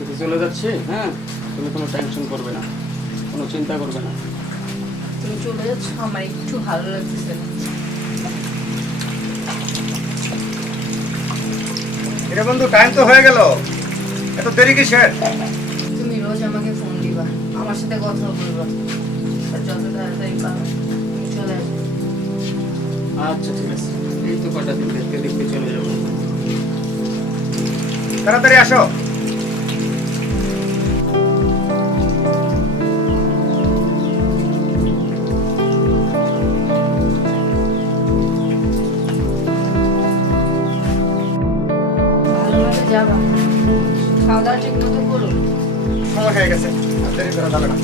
আজকে চলে যাচ্ছি হ্যাঁ? তুমি কোনো টেনশন করবে না কোনো চিন্তা করবে না। তুমি চলে যাচ্ছ আমার একটু ভালো লাগছে এটা বন্ধু টাইম তো হয়ে গেল। এত দেরি কিসের? তুমি রোজ আমাকে ফোন দিবা আমার সাথে কথা বলবা। আর যত তাড়াতাড়ি পারো তুমি চলে আসবে। আচ্ছা ঠিক আছে। এই তো কটা দিন দেখতে দেখতে চলে যাব। তাড়াতাড়ি আসো। যাবা। খাওয়া দাওয়া ঠিক মতো করুন সময় হয়ে গেছে আর দেরি করা যাবে না।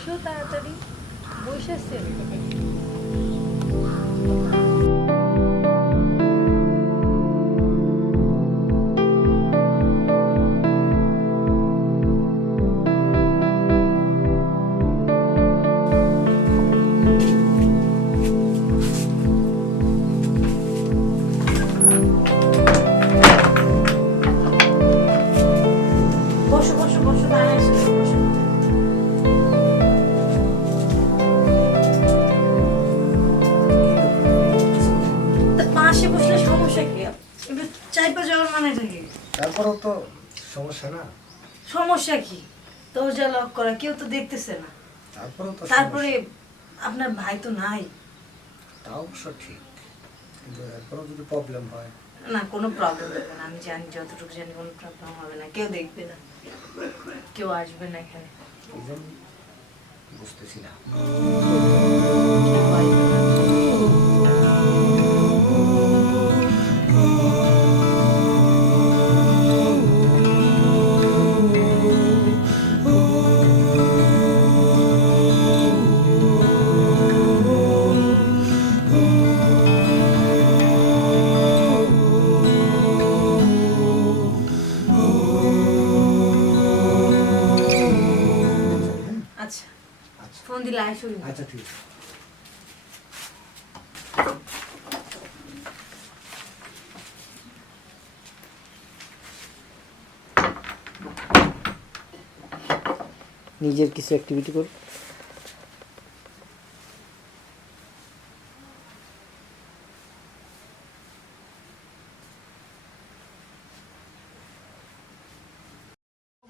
আসো তাড়াতাড়ি বসেছেন তারপরেও তো সমস্যা না। সমস্যা কি? দরজা লক করা কেউ তো দেখতেছে না। তারপরেও তো তারপরে আপনার ভাই তো নাই। তা অবশ্য ঠিক। কিন্তু এরপরেও যদি প্রবলেম হয়? না কোনো প্রবলেম হবে না। আমি জানি যতটুকু জানি কোনো প্রবলেম হবে না। কেউ দেখবে না। কেউ আসবে না এখানে। বুঝতেছি না। আচ্ছা ঠিক আছে। নিজের কিছু অ্যাক্টিভিটি কর।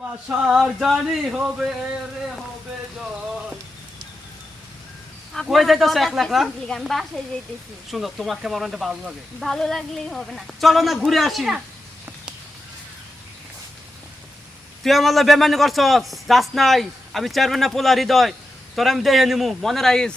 বাসার জানি হবে রে হবে জয় কই যাইতাছো বাসায় যাইতেছি। শুনো তোমাকে আমার অনেক ভালো লাগে। ভালো লাগলেই হবে না। চলো না ঘুরে আসি। তুই আমার বেমানি করছস যাস নাই। আমি চেয়ারম্যান না পোলা হৃদয়। তোর আমি দেখে নিমু মনে রাখিস।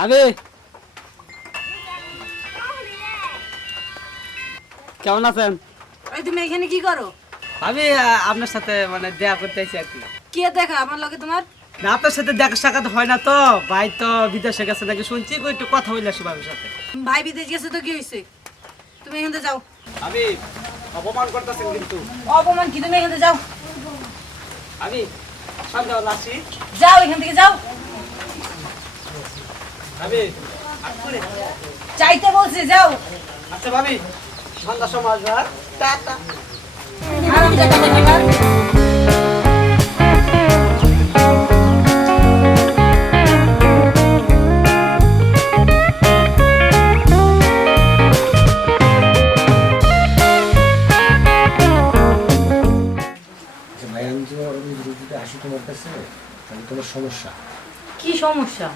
পাবে কেমন আছেন? তুমি এখানে কি করো? আমি আপনার সাথে মানে দেখা করতে চাইছি আর কি। কে দেখা? আমার লগে তোমার? না আপনার সাথে দেখা সাক্ষাৎ হয় না তো। ভাই তো বিদেশে গেছে নাকি শুনছি কই একটু কথা হইলা ভাবির সাথে। ভাই বিদেশ গেছে তো কি হয়েছে তুমি এখান থেকে যাও। আমি অপমান করতেছেন কিন্তু। অপমান কি? তুমি এখান থেকে যাও। আমি সামনে আসি। যাও এখান থেকে যাও। চাইতে বলছে যাও। আচ্ছা ভাবি সন্ধ্যার সময় হ্যাঁ? টাটা। আসি তোমার কাছে তাহলে তোমার সমস্যা। কি সমস্যা?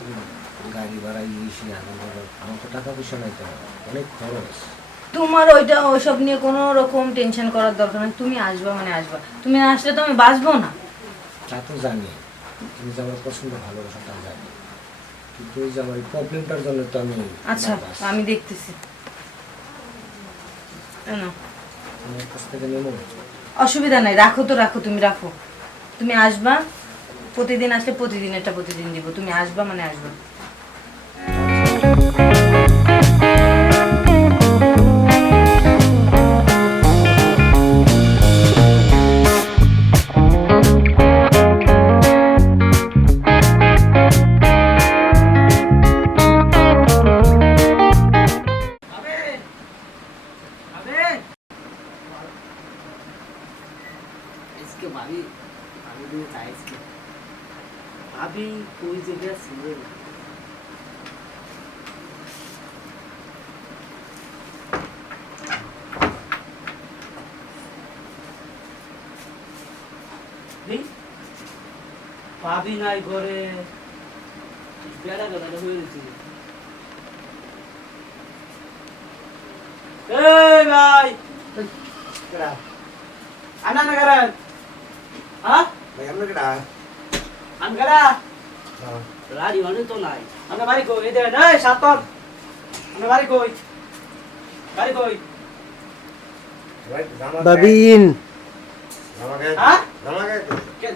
গাড়ি ভাড়া ইয়ে আনন্দ আমার তো টাকা পয়সা নাই তো অনেক খরচ। তোমার ওইটা ওইসব নিয়ে কোনো রকম টেনশন করার দরকার নেই তুমি আসবা মানে আসবা। তুমি না আসলে তো আমি বাঁচবো না। তা তো জানি তুমি যে আমার পছন্দ ভালোবাসা তা জানি। কিন্তু ওই যে আমার প্রবলেমটার জন্য তো আমি আচ্ছা আমি দেখতেছি। এই কাছ থেকে নেব? অসুবিধা নাই রাখো তো রাখো তুমি রাখো। তুমি আসবা প্রতিদিন আসলে প্রতিদিন এটা প্রতিদিন দিব। তুমি আসবা মানে আসবা। ভাবি নাই ঘরে। বেড়া গেল হয়ে গেছে এই ভাই! কেডা আনা না করেন হ্যাঁ? ভাই আমরা কেডা আমি করা লাড়ি মানে তো নাই। আমরা বাড়ি কই? এই দেখেন এই সাতন। আমরা বাড়ি কই? বাড়ি কই? বাবিন। হ্যাঁ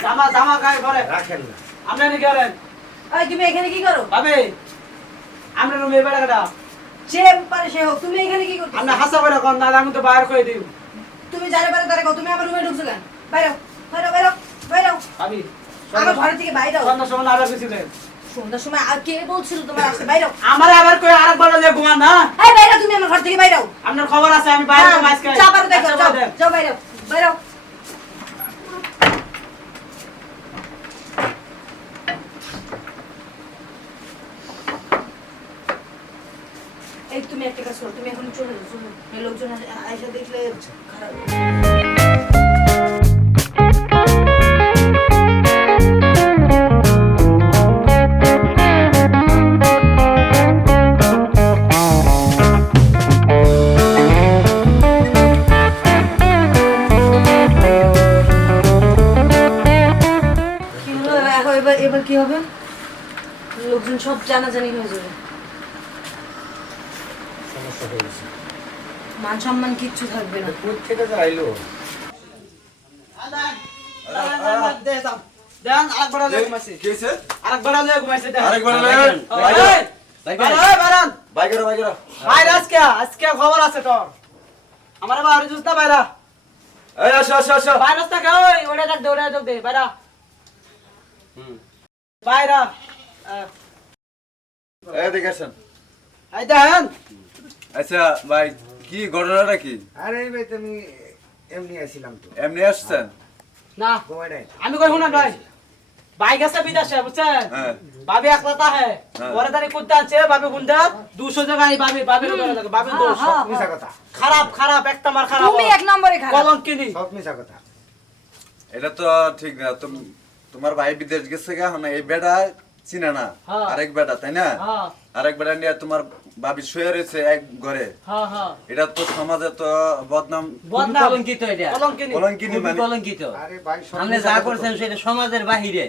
জামা জামা গায়ে ঘরে রাখেন না। আমরা নাকি করেন? এই তুমি এখানে কি করো? ভাবে আমরা রুমে বেড়া কাটা সে পারে সে হোক তুমি এখানে কি করছ আমরা হাসা করে কোন নাহলে আমি তো বাইরে করে দিই তুমি যারে পারে তারে তুমি আমার রুমে ঢুকছো কেন? বাইরে বাইরে বাইরে বাইরে ভাবি আমার ঘর থেকে বাইরে সন্ধ্যার সময় আবার সন্ধ্যার সময় আর কে বলছিল তোমার আসতে? বাইরে আমার আবার কই আরেকবার ঘুমান না এই বাইরে তুমি আমার ঘর থেকে বাইরে আপনার খবর আছে আমি বাইরে হ্যাঁ, মাছ খাই চা পারো দেখো আচ্ছা, যাও। যাও বাইরে বাইরে তুমি একটা কাজ করো, তুমি এখন চলে যাও লোকজন আয়সা দেখলে খারাপ। এবার কি হবে? লোকজন সব জানাজানি হয়ে যাবে। সমস্যা হয়ে গেছে মান সম্মান কিচ্ছু থাকবে না কোথ থেকে যে আইলো দেন আরেকবার লিয়ে ঘুমাইছে কি হয়েছে? আরেকবার লিয়ে ঘুমাইছে দেন আরেকবার লিয়ে? এই, বাইরে। এই, বাইরে, বাইরে। বাইকেরও, বাইকেরও। বাইরে আজকে আজকে খবর আছে তোর আমার বাড়ি জুস না বাইরা এই, আসো, আসো, আসো। বাইরে থেকে ওই ওটা দেখ দে বাইরা। এই দেখেন আচ্ছা ভাই কি ঘটনাটা কি? আরে ভাই তুমি এমনি তো। এমনি আসছেন? না। আমি কই ভাই? বাইক আছে বিদেশে বুঝছেন? হ্যাঁ। ভাবি একলা তা হ্যাঁ। হ্যাঁ। তারি কুত্তা আছে ভাবি গুন্ডা। দুশো জায়গায় ভাবি ভাবি ভাবি দোষ। সব মিছা কথা। খারাপ খারাপ একটা মার খারাপ। তুমি এক নম্বরে খারাপ। কলম কিনি। সব মিছা কথা। এটা তো ঠিক না তুম- তোমার ভাই বিদেশ গেছে গা এখন এই বেটা চিনে না। আরেক বেটা তাই না? আরেক বেটা নিয়ে তোমার ভাবি শুয়ে রয়েছে এক ঘরে। হ্যাঁ হ্যাঁ এটা তো সমাজে তো বদনাম বদনাম। কলঙ্কিত মানে? কলঙ্কিত। আরে ভাই সব আপনি যা করছেন সেটা সমাজের বাহিরে।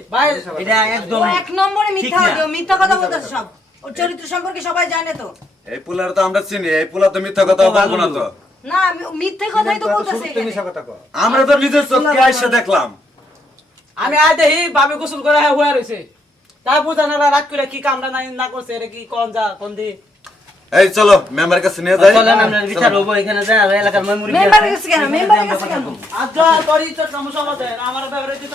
এটা একদম এক নম্বরে মিথ্যা মিথ্যা কথা বলতেছে সব। ওর চরিত্র সম্পর্কে সবাই জানে তো। এই পোলার তো আমরা চিনি এই পোলা তো মিথ্যা কথা বলব না তো। না আমি মিথ্যে কথাই তো বলতেছি আমরা তো নিজের চোখকে আইসে দেখলাম। আমি আয় দেখি বাবে গোসল করে হয়ে রয়েছে তাই বুঝানো রাত করে কি কামটা নাই না করছে এটা কি কোন যা কোন দি এই চলো মেম্বার কাছে নিয়ে যাই। চলেন আমরা বিচার হব এখানে আর এলাকার মেমোরি মেম্বারের কাছে কেন? মেম্বারের কাছে কেন? আজ তোর ইজ্জত সমস্যা হবে আমার ব্যাপারে দিত